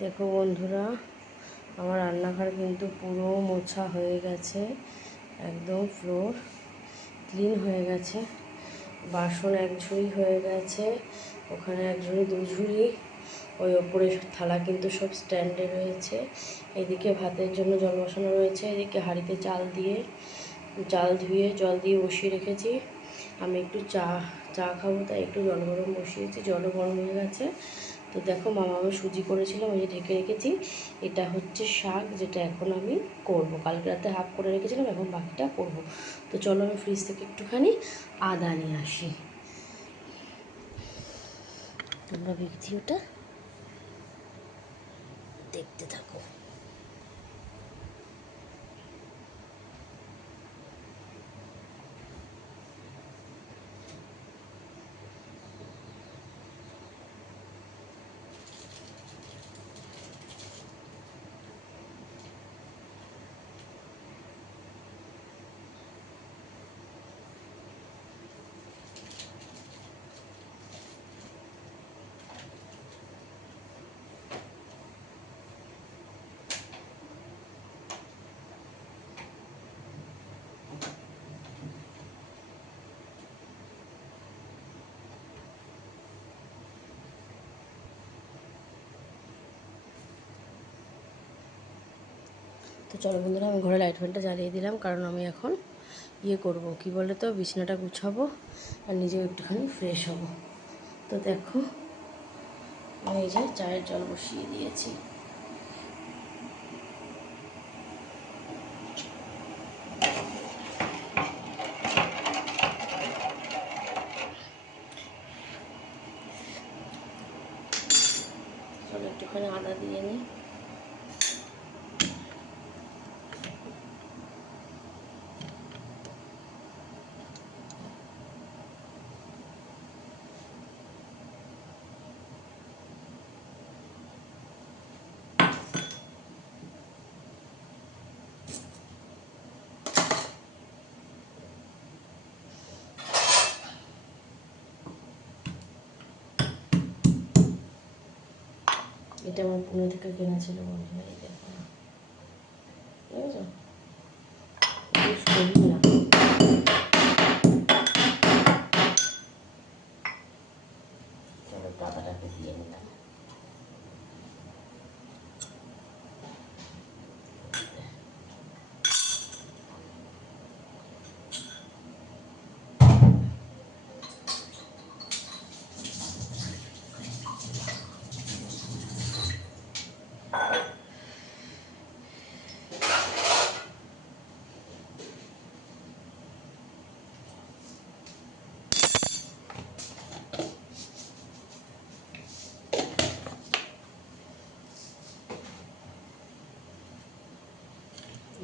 দেখো বন্ধুরা, আমার রান্নাঘর কিন্তু পুরো মোছা হয়ে গেছে, একদম ফ্লোর ক্লিন হয়ে গেছে। বাসন এক ঝুড়ি হয়ে গেছে, ওখানে এক ঝুড়ি দু ঝুড়ি, ওই ওপরে থালা কিন্তু সব স্ট্যান্ডে রয়েছে। এদিকে ভাতের জন্য জল বসানো রয়েছে, এদিকে হাঁড়িতে চাল ধুয়ে জল দিয়ে বসিয়ে রেখেছি। আমি একটু চা খাবো, তাই একটু জল গরম বসিয়েছি, জলও গরম হয়ে গেছে। তো দেখো, মামা আমি সুজি করেছিলাম, ওই যে ঢেকে রেখেছি। এটা হচ্ছে শাক, যেটা এখন আমি করব। কালকে রাতে হাফ করে রেখেছিলাম, এখন বাকিটা করব। তো চলো আমি ফ্রিজ থেকে একটুখানি আদা নিয়ে আসি। তোমরা ভিডিওটা দেখতে থাকো। তো চলো বন্ধুরা, আমি ঘরে লাইট ফ্যানটা জ্বালিয়ে দিলাম, কারণ আমি এখন করব, কি বলে তো, বিছানাটা গুছাবো আর নিজেও একটুখানি ফ্রেশ হব। তো দেখো, আমি এই যে চায়ের জল বসিয়ে দিয়েছি। চলো একটুখানি আদা দিয়ে নিই। এটা আমার পুনে থেকে কেনা ছিল বন্ধুরা, এই দেখো, বুঝেছো? ইউজ করি না। চলো আদাটাকে দিয়ে নিলাম।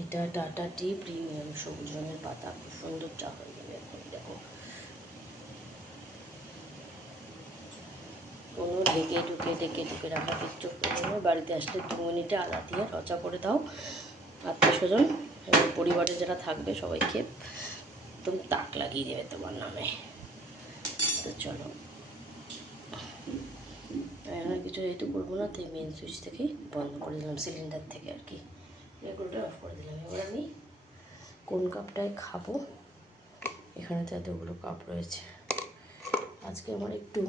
এটা টাটা টি প্রিমিয়াম সবুজ রঙের পাতা, খুব সুন্দর চা হয়ে যাবে এখন। দেখো, কোনো ডেকে রাখা কিচ্ছু প্রয়োজন। বাড়িতে আসলে 2 মিনিটে আদা দিয়ে রচা করে দাও, আত্মীয় স্বজন এবং পরিবারে যারা থাকবে সবাইকে একদম তাক লাগিয়ে দেবে তোমার নামে। তো চলো, এখন কিছু যেহেতু করবো না, তাই মেন সুইচ থেকেই বন্ধ করে দিলাম, সিলিন্ডার থেকে আর কি, এগুলোটা অফ করে দিলাম। এবার আমি কোন কাপটায় খাবো, এখানে তো এতগুলো কাপ রয়েছে, আজকে আমার একটু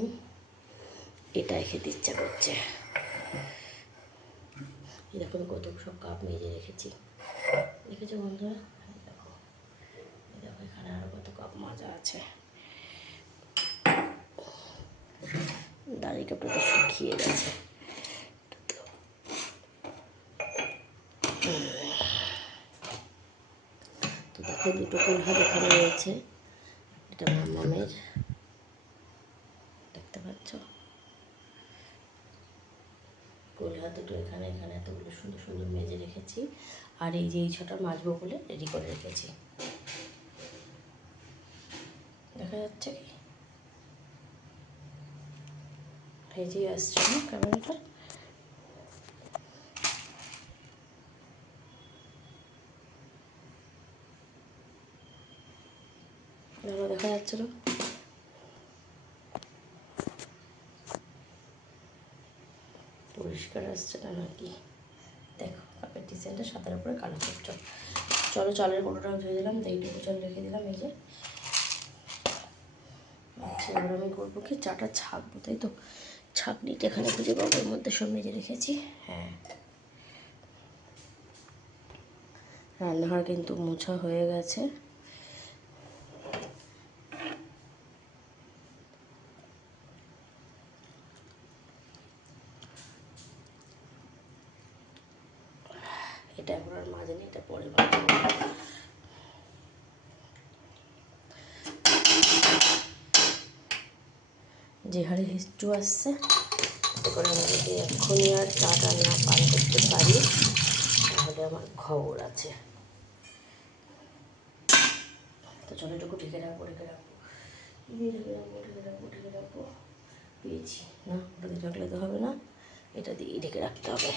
এটাই খেতে ইচ্ছা করছে। এরকম কত সব কাপ মেজে রেখেছি, দেখেছো বন্ধুরা? দেখো, দেখো এখানে আরও কত কাপ মাজা আছে। দাড়ি কাপটা তো শুকিয়ে গেছে। তো দেখো, দুটো কোলহাত এখানে রয়েছে, এটা মামের, দেখতে পাচ্ছ? কোলহাত দুটো এখানে, এখানে এতগুলো সুন্দর সুন্দর মেজে রেখেছি। আর এই যে এই ছটা মাজবো বলে রেডি করে রেখেছি, দেখা যাচ্ছে কি? এই যে আসছে না ক্যামেরাটা, দেখা যাচ্ছে না? তো পরিষ্কার আসছে না নাকি। দেখো কাপের ডিজাইনটা সাদার উপরে কালো চল। চলো চালের কোটোটাও ধুয়ে দিলাম, তো এইটুকু জল রেখে দিলাম। এই যে আচ্ছা, এবার আমি করবো কি, চাটা ছাঁকবো, তাই তো। ছাঁকনিটা এখানে খুঁজে পাবো, এর মধ্যে সব মেজে রেখেছি। হ্যাঁ, রান্নাঘর কিন্তু মোছা হয়ে গেছে। এটা এখন আর মাজেনি, এটা পরে মাজবো। যে হারে হিস্টু আসছে, করে আমি যদি এক্ষুনি আর চাটা না পান করতে পারি তাহলে আমার খবর আছে। তো চলো এটুকু ঢেকে রাখবো, ঢেকে রাখবো। পেয়েছি না, ওটা দিয়ে রাখলে তো হবে না, এটা দিয়েই ঢেকে রাখতে হবে।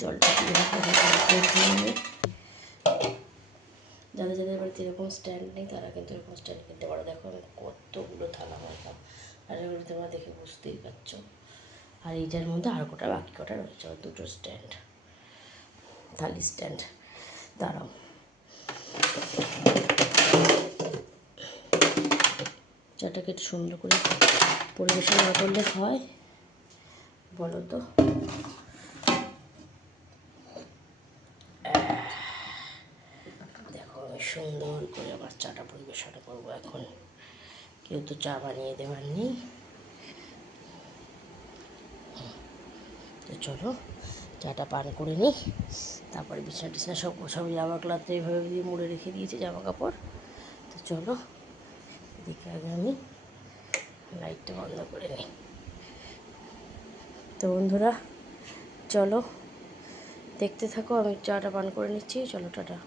জলটা যাদের যাদের বাড়িতে এরকম স্ট্যান্ড নেই তারা কিন্তু এরকম স্ট্যান্ড কিনতে পারো। দেখো আমি কতগুলো থালা মারলাম, আর এগুলো তোমরা দেখে বুঝতেই পারছো। আর এইটার মধ্যে আর বাকি কটা রয়েছে, আর দুটো স্ট্যান্ড, থালি স্ট্যান্ড। দাঁড়াও, চাটাকে একটু সুন্দর করে পরিবেশন না করলে হয় বলো তো। দেখো আমি সুন্দর করে আমার চাটা পরিবেশন করবো এখন। কেউ তো চা বানিয়ে দেওয়ার নেই। তো চলো চাটা পান করে নিই, তারপরে বিছানা টিছনা সব গোছাবো। জামা কাপড় এইভাবে দিয়ে মুড়ে রেখে দিয়েছি জামা কাপড়। তো চলো এদিকে আগে আমি লাইটটা বন্ধ করে নিই। তো বন্ধুরা চলো দেখতে থাকো, আমি চাটা পান করে নিচ্ছি। চলো টাটা।